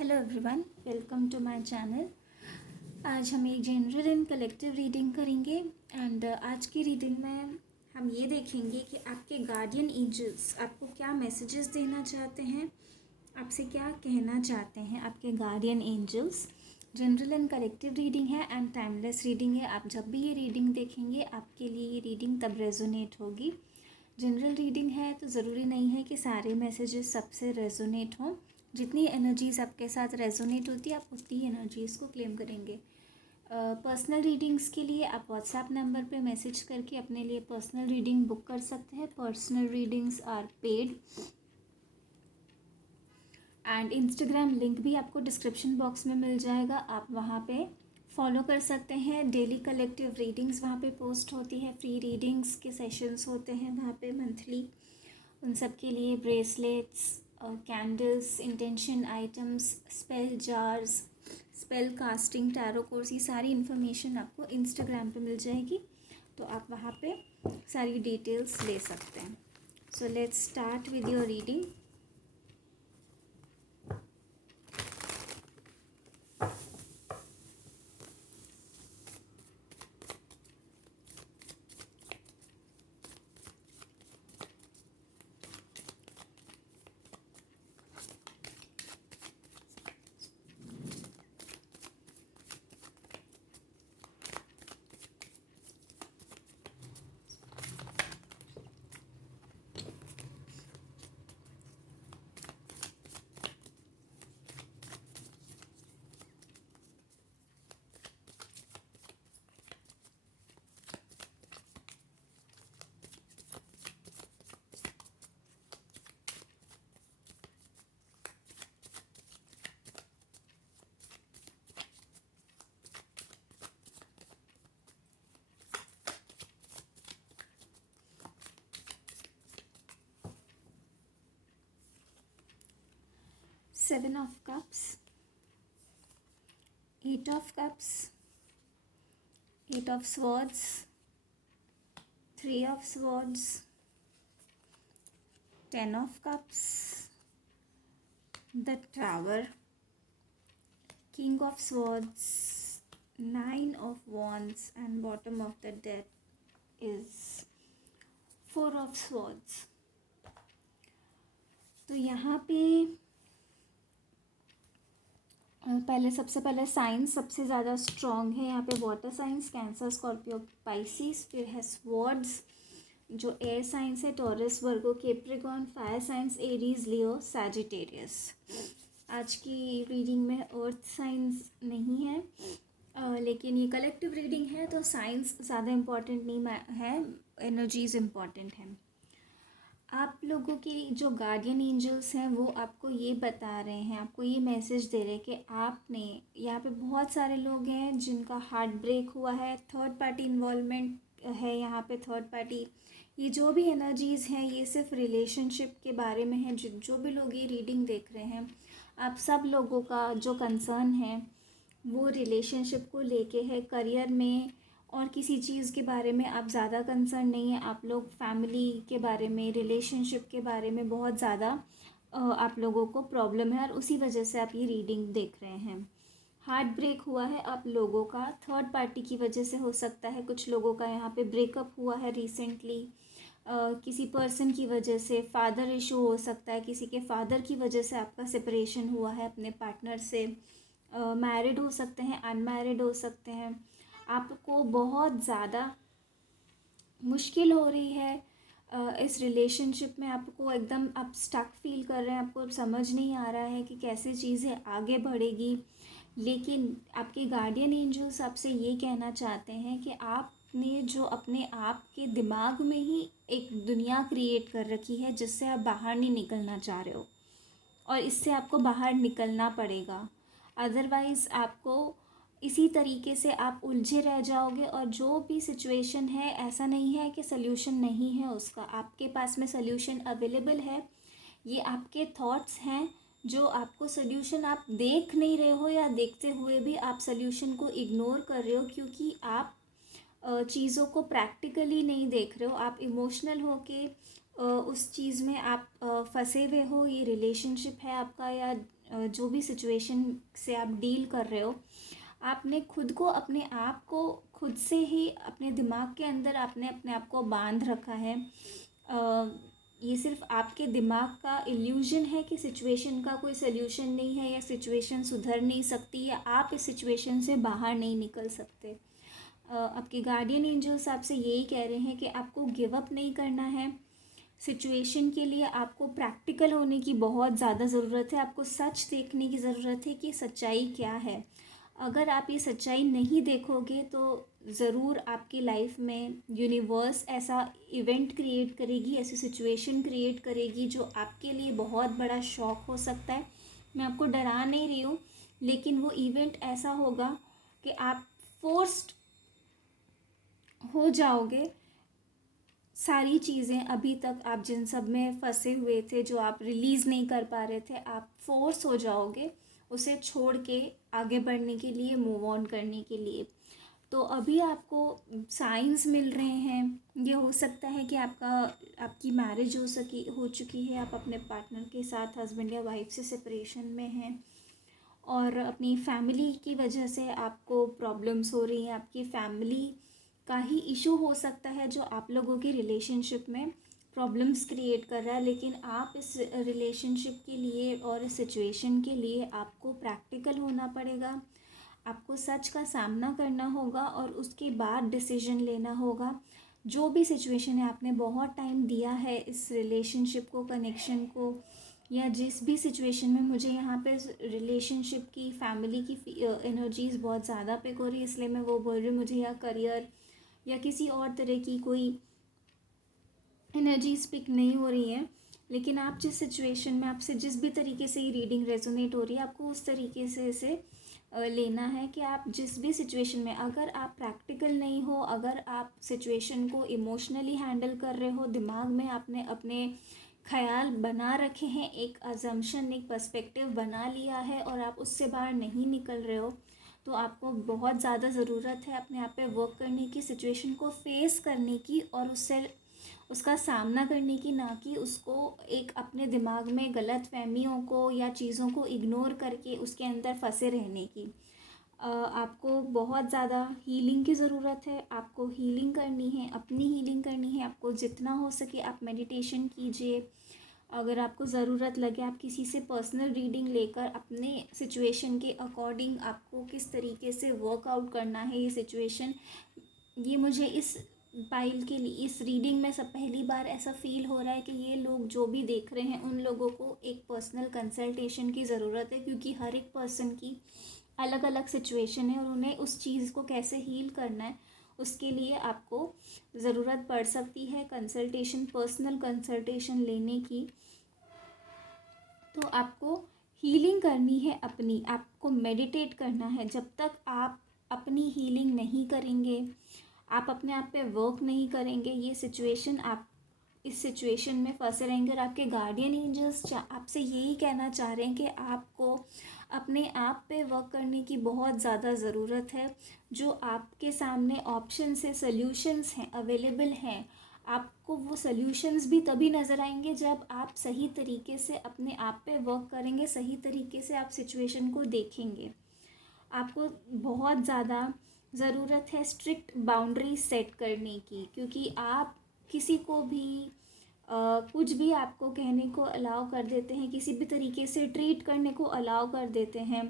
Hello everyone, welcome to my channel. आज हम एक जनरल एंड कलेक्टिव रीडिंग करेंगे एंड आज की रीडिंग में हम ये देखेंगे कि आपके गार्डियन एंजल्स आपको क्या मैसेजेस देना चाहते हैं, आपसे क्या कहना चाहते हैं आपके guardian angels. General and collective reading है एंड टाइमलेस रीडिंग है। आप जब भी ये रीडिंग देखेंगे आपके लिए ये रीडिंग तब रेजोनेट होगी। जनरल रीडिंग है तो ज़रूरी नहीं है कि सारे मैसेजेस सबसे रेजोनेट हों। जितनी एनर्जीज़ आपके साथ रेजोनेट होती है आप उतनी एनर्जीज़ को क्लेम करेंगे। पर्सनल रीडिंग्स के लिए आप व्हाट्सएप नंबर पे मैसेज करके अपने लिए पर्सनल रीडिंग बुक कर सकते हैं। Personal readings are paid and Instagram link भी आपको डिस्क्रिप्शन बॉक्स में मिल जाएगा, आप वहाँ पे फॉलो कर सकते हैं। डेली कलेक्टिव रीडिंग्स वहाँ पे पोस्ट होती है, फ्री रीडिंग्स के सेशंस होते हैं वहाँ पे मंथली। उन सब के लिए bracelets, candles, intention items, spell jars, spell casting, tarot course, ये सारी इन्फॉर्मेशन आपको इंस्टाग्राम पे मिल जाएगी, तो आप वहाँ पे सारी डिटेल्स ले सकते हैं। So let's start with your reading. Seven of Cups, Eight of Cups, Eight of Swords, Three of Swords, Ten of Cups, the Tower, King of Swords, Nine of Wands, and bottom of the deck is Four of Swords. तो यहाँ पे पहले सबसे पहले science सबसे ज़्यादा strong है यहाँ पे, water science, cancer, Scorpio, Pisces. फिर है स्वॉर्ड्स जो एयर साइंस है, टॉरस, वर्गो, कैप्रिकॉर्न। फायर साइंस एरीज, लियो, सैजिटेरियस। आज की रीडिंग में अर्थ साइंस नहीं है, लेकिन ये कलेक्टिव रीडिंग है तो साइंस ज़्यादा इम्पॉर्टेंट नहीं है, एनर्जीज इम्पॉर्टेंट हैं। आप लोगों के जो गार्डियन एंजल्स हैं वो आपको ये बता रहे हैं, आपको ये मैसेज दे रहे हैं कि आपने यहाँ पे बहुत सारे लोग हैं जिनका हार्ट ब्रेक हुआ है, थर्ड पार्टी इन्वॉल्वमेंट है यहाँ पे, थर्ड पार्टी। ये जो भी एनर्जीज़ हैं ये सिर्फ रिलेशनशिप के बारे में है। जो भी लोग ये रीडिंग देख रहे हैं, आप सब लोगों का जो कंसर्न है वो रिलेशनशिप को लेके है, करियर में और किसी चीज़ के बारे में आप ज़्यादा कंसर्न नहीं है। आप लोग फैमिली के बारे में, रिलेशनशिप के बारे में बहुत ज़्यादा आप लोगों को प्रॉब्लम है और उसी वजह से आप ये रीडिंग देख रहे हैं। हार्ट ब्रेक हुआ है आप लोगों का, थर्ड पार्टी की वजह से हो सकता है। कुछ लोगों का यहाँ पे ब्रेकअप हुआ है रिसेंटली, किसी पर्सन की वजह से। फादर इशू हो सकता है, किसी के फादर की वजह से आपका सेपरेशन हुआ है अपने पार्टनर से। मैरिड हो सकते हैं, अनमैरिड हो सकते हैं। आपको बहुत ज़्यादा मुश्किल हो रही है इस रिलेशनशिप में, आपको एकदम आप स्टक फील कर रहे हैं, आपको समझ नहीं आ रहा है कि कैसे चीज़ें आगे बढ़ेगी। लेकिन आपके गार्डियन एंजल्स आपसे ये कहना चाहते हैं कि आपने जो अपने आप के दिमाग में ही एक दुनिया क्रिएट कर रखी है जिससे आप बाहर नहीं निकलना चाह रहे हो, और इससे आपको बाहर निकलना पड़ेगा। अदरवाइज़ आपको इसी तरीके से आप उलझे रह जाओगे, और जो भी सिचुएशन है ऐसा नहीं है कि सल्यूशन नहीं है उसका, आपके पास में सल्यूशन अवेलेबल है। ये आपके थॉट्स हैं जो आपको सल्यूशन, आप देख नहीं रहे हो या देखते हुए भी आप सल्यूशन को इग्नोर कर रहे हो, क्योंकि आप चीज़ों को प्रैक्टिकली नहीं देख रहे हो, आप इमोशनल हो के उस चीज़ में आप फंसे हुए हो। ये रिलेशनशिप है आपका या जो भी सिचुएशन से आप डील कर रहे हो, आपने खुद को, अपने आप को खुद से ही अपने दिमाग के अंदर आपने अपने आप को बांध रखा है। ये सिर्फ आपके दिमाग का इल्यूजन है कि सिचुएशन का कोई सल्यूशन नहीं है, या सिचुएशन सुधर नहीं सकती, या आप इस सिचुएशन से बाहर नहीं निकल सकते। आपके गार्डियन एंजल्स आपसे यही कह रहे हैं कि आपको गिव अप नहीं करना है। सिचुएशन के लिए आपको प्रैक्टिकल होने की बहुत ज़्यादा ज़रूरत है। आपको सच देखने की ज़रूरत है कि सच्चाई क्या है। अगर आप ये सच्चाई नहीं देखोगे तो ज़रूर आपकी लाइफ में यूनिवर्स ऐसा इवेंट क्रिएट करेगी, ऐसी सिचुएशन क्रिएट करेगी जो आपके लिए बहुत बड़ा शॉक हो सकता है। मैं आपको डरा नहीं रही हूँ, लेकिन वो इवेंट ऐसा होगा कि आप फोर्स्ड हो जाओगे। सारी चीज़ें अभी तक आप जिन सब में फंसे हुए थे, जो आप रिलीज़ नहीं कर पा रहे थे, आप फोर्स हो जाओगे उसे छोड़ के आगे बढ़ने के लिए, मूव ऑन करने के लिए। तो अभी आपको साइंस मिल रहे हैं। ये हो सकता है कि आपकी मैरिज हो चुकी है, आप अपने पार्टनर के साथ, हस्बैंड या वाइफ से सेपरेशन में हैं, और अपनी फैमिली की वजह से आपको प्रॉब्लम्स हो रही हैं। आपकी फैमिली का ही इशू हो सकता है जो आप लोगों की रिलेशनशिप में प्रॉब्लम्स क्रिएट कर रहा है, लेकिन आप इस रिलेशनशिप के लिए और इस सिचुएशन के लिए आपको प्रैक्टिकल होना पड़ेगा। आपको सच का सामना करना होगा और उसके बाद डिसीजन लेना होगा। जो भी सिचुएशन है, आपने बहुत टाइम दिया है इस रिलेशनशिप को, कनेक्शन को, या जिस भी सिचुएशन में, मुझे यहाँ पे रिलेशनशिप की, फैमिली की एनर्जीज़ बहुत ज़्यादा पिक हो रही है, इसलिए मैं वो बोल रही हूँ। मुझे या करियर या किसी और तरह की कोई एनर्जीज पिक नहीं हो रही हैं, लेकिन आप जिस सिचुएशन में, आपसे जिस भी तरीके से ये रीडिंग रेजोनेट हो रही है, आपको उस तरीके से इसे लेना है कि आप जिस भी सिचुएशन में, अगर आप प्रैक्टिकल नहीं हो, अगर आप सिचुएशन को इमोशनली हैंडल कर रहे हो, दिमाग में आपने अपने ख्याल बना रखे हैं, एक अजम्पशन, एक पर्सपेक्टिव बना लिया है, और आप उससे बाहर नहीं निकल रहे हो, तो आपको बहुत ज़्यादा ज़रूरत है अपने आप पे वर्क करने की, सिचुएशन को फेस करने की, और उसका सामना करने की, ना कि उसको एक अपने दिमाग में गलत फहमियों को या चीज़ों को इग्नोर करके उसके अंदर फंसे रहने की। आपको बहुत ज़्यादा हीलिंग की ज़रूरत है। आपको हीलिंग करनी है, अपनी हीलिंग करनी है। आपको जितना हो सके आप मेडिटेशन कीजिए। अगर आपको ज़रूरत लगे, आप किसी से पर्सनल रीडिंग लेकर अपने सिचुएशन के अकॉर्डिंग आपको किस तरीके से वर्कआउट करना है ये सिचुएशन, ये मुझे इस पाइल के लिए, इस रीडिंग में सब पहली बार ऐसा फील हो रहा है कि ये लोग जो भी देख रहे हैं, उन लोगों को एक पर्सनल कंसल्टेशन की ज़रूरत है, क्योंकि हर एक पर्सन की अलग अलग सिचुएशन है, और उन्हें उस चीज़ को कैसे हील करना है, उसके लिए आपको ज़रूरत पड़ सकती है कंसल्टेशन, पर्सनल कंसल्टेशन लेने की। तो आपको हीलिंग करनी है अपनी, आपको मेडिटेट करना है। जब तक आप अपनी हीलिंग नहीं करेंगे, आप अपने आप पे वर्क नहीं करेंगे, ये सिचुएशन, आप इस सिचुएशन में फंसे रहेंगे। और आपके गार्डियन एंजल्स आपसे यही कहना चाह रहे हैं कि आपको अपने आप पे वर्क करने की बहुत ज़्यादा ज़रूरत है। जो आपके सामने ऑप्शंस है, सल्यूशंस हैं, अवेलेबल हैं, आपको वो सल्यूशंस भी तभी नज़र आएंगे जब आप सही तरीके से अपने आप पे वर्क करेंगे, सही तरीके से आप सिचुएशन को देखेंगे। आपको बहुत ज़्यादा ज़रूरत है स्ट्रिक्ट बाउंड्री सेट करने की, क्योंकि आप किसी को भी कुछ भी आपको कहने को अलाउ कर देते हैं, किसी भी तरीके से ट्रीट करने को अलाउ कर देते हैं।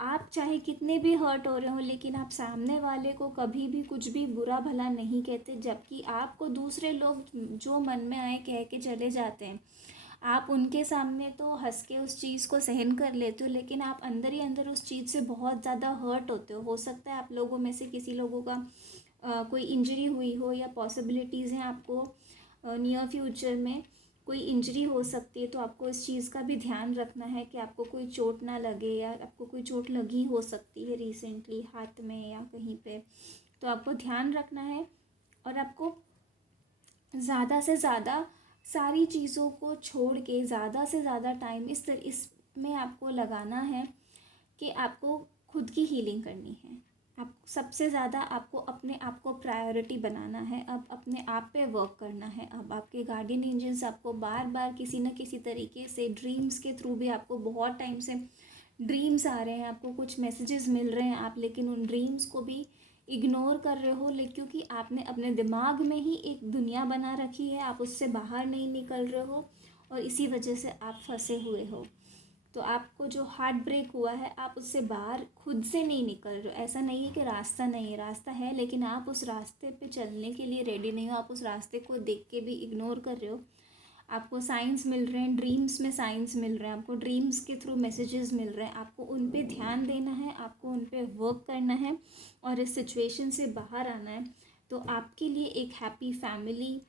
आप चाहे कितने भी हर्ट हो रहे हो, लेकिन आप सामने वाले को कभी भी कुछ भी बुरा भला नहीं कहते, जबकि आपको दूसरे लोग जो मन में आए कह के चले जाते हैं। आप उनके सामने तो हंस के उस चीज़ को सहन कर लेते हो, लेकिन आप अंदर ही अंदर उस चीज़ से बहुत ज़्यादा हर्ट होते हो सकता है आप लोगों में से किसी लोगों का कोई इंजरी हुई हो, या पॉसिबिलिटीज़ हैं आपको नियर फ्यूचर में कोई इंजरी हो सकती है। तो आपको इस चीज़ का भी ध्यान रखना है कि आपको कोई चोट ना लगे, या आपको कोई चोट लगी हो सकती है रिसेंटली हाथ में या कहीं पे, तो आपको ध्यान रखना है। और आपको ज़्यादा से ज़्यादा सारी चीज़ों को छोड़ के ज़्यादा से ज़्यादा टाइम इसमें आपको लगाना है कि आपको खुद की हीलिंग करनी है। आप सबसे ज़्यादा आपको अपने आप को प्रायोरिटी बनाना है, अब अपने आप पे वर्क करना है। अब आपके गार्डियन एंजल्स आपको बार बार किसी न किसी तरीके से ड्रीम्स के थ्रू भी, आपको बहुत टाइम से ड्रीम्स आ रहे हैं, आपको कुछ मैसेजेस मिल रहे हैं, आप लेकिन उन ड्रीम्स को भी इग्नोर कर रहे हो, लेकिन क्योंकि आपने अपने दिमाग में ही एक दुनिया बना रखी है, आप उससे बाहर नहीं निकल रहे हो और इसी वजह से आप फंसे हुए हो। तो आपको जो हार्ट ब्रेक हुआ है, आप उससे बाहर खुद से नहीं निकल रहे हो। ऐसा नहीं है कि रास्ता नहीं है, रास्ता है, लेकिन आप उस रास्ते पे चलने के लिए रेडी नहीं हो। आप उस रास्ते को देख के भी इग्नोर कर रहे हो। आपको साइंस मिल रहे हैं, ड्रीम्स में साइंस मिल रहे हैं, आपको ड्रीम्स के थ्रू मैसेजेस मिल रहे हैं, आपको उन पे ध्यान देना है, आपको उन पे वर्क करना है और इस सिचुएशन से बाहर आना है। तो आपके लिए एक हैप्पी फैमिली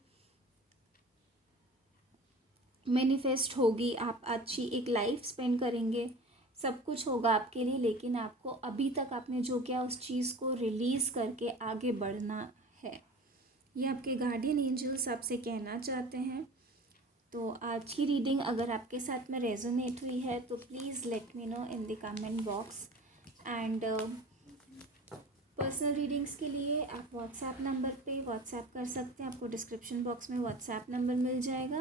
मैनिफेस्ट होगी, आप अच्छी एक लाइफ स्पेंड करेंगे, सब कुछ होगा आपके लिए। लेकिन आपको अभी तक आपने जो किया उस चीज़ को रिलीज़ करके आगे बढ़ना है। ये आपके गार्डियन एंजल्स आपसे कहना चाहते हैं। तो आज की रीडिंग अगर आपके साथ में रेजोनेट हुई है तो please let me know in the comment box. And personal readings के लिए आप व्हाट्सएप नंबर पे व्हाट्सएप कर सकते हैं, आपको डिस्क्रिप्शन बॉक्स में व्हाट्सएप नंबर मिल जाएगा,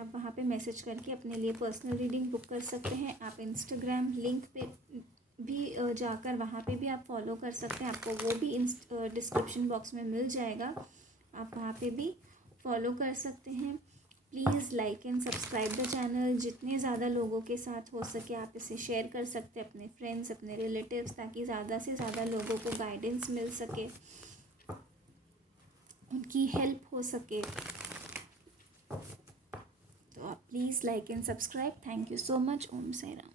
आप वहाँ पे मैसेज करके अपने लिए पर्सनल रीडिंग बुक कर सकते हैं। आप इंस्टाग्राम लिंक पे भी जाकर वहाँ पे भी आप फॉलो कर सकते हैं, आपको वो भी डिस्क्रिप्शन बॉक्स में मिल जाएगा, आप वहाँ पे भी फॉलो कर सकते हैं। Please like and subscribe the channel. जितने ज़्यादा लोगों के साथ हो सके आप इसे शेयर कर सकते हैं, अपने फ्रेंड्स, अपने रिलेटिव्स, ताकि ज़्यादा से ज़्यादा लोगों को गाइडेंस मिल सके, उनकी हेल्प हो सके। तो आप please like and subscribe. Thank you so much. Om Sai Ram.